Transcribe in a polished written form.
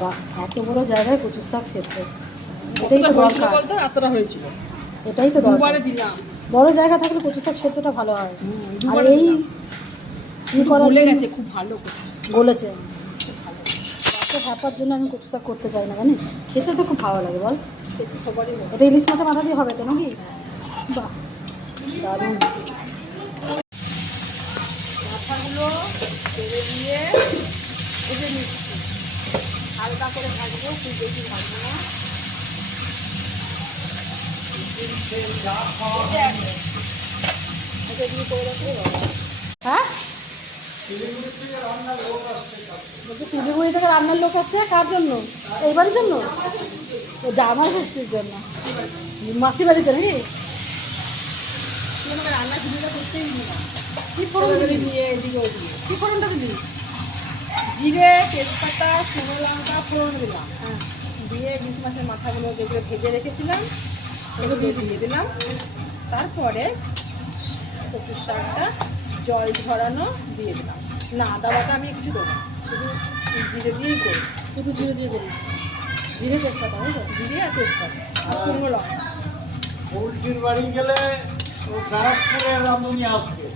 বাহ, এত বড় জায়গায় কচুর শাক সেদ্ধ, এটাই তো দরকার। এতটা হয়েছিল, এটাই তো দরকার। দুবারে দিলাম। বড় জায়গা থাকলে কচু শাক সেদ্ধটা ভালো হয়। আর দুবারে এই গলে গেছে খুব ভালো কচু শাক। গলেছে, এত হ্যাপার জন্য আমি কচু শাক করতে চাই না, জানিস? খেতে তো খুব ভালো লাগে বল। খেতে সবারই ভালো। এটা ইলিশ মাছের মাথা দিয়ে হবে তো নাকি? বাহ, দারুণ। মাথাগুলো তেলে দিয়ে ভেজে নিচ্ছি, হালকা করে ভাজবো, খুব বেশি ভাজবো না। এটা দিয়ে করে রাখলে ভালো। হ্যাঁ, বলছি শিলিগুড়ি থেকে রান্নার লোক আসছে, কার জন্য? এইবারের জন্য? ও জামাই ষষ্ঠীর জন্য, মাসি বাড়িতে নাকি? আমাকে রান্না ভিডিওটা করতেই দিই না, কি ফোড়ন দিবি? দিয়ে এদিকে ওদিকে কি ফোড়নটা দিবি? জিরে, তেজপাতা, শুকনো লঙ্কা ফোড়ন দিলাম, হ্যাঁ, দিয়ে ইলিশ মাছের মাথাগুলো যেগুলো ভেজে রেখেছিলাম সেগুলো দিয়ে দিলাম। তারপরে কচুর শাকটা জল ঝরানো দিয়ে দিলাম। না, আদা বাটা আমি কিছু দেবো না, শুধু জিরে দিয়েই করি। শুধু জিরে দিয়ে করিস? জিরে তেজপাতা, বুঝলো? জিরে আর তেজপাতা আর শুকনো লঙ্কা। পোলট্রির বাড়ি গেলে ও ব্যারাকপুরের রাঁধুনি আসবে।